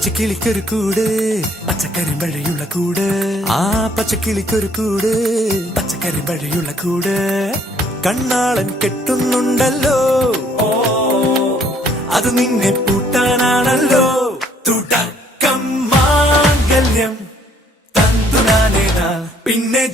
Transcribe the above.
പച്ചക്കിളിക്കൊരു കൂട് പച്ചക്കരിമ്പഴയുള്ള കൂട് ആ പച്ചക്കിളിക്കൊരു കൂട് പച്ചക്കരിമ്പഴയുള്ള കൂട് കണ്ണാളൻ കെട്ടുന്നുണ്ടല്ലോ അത് നിന്നെ പൂട്ടാനാണല്ലോ തുടക്കം മാംഗല്യം തന്തുനാനേന പിന്നെ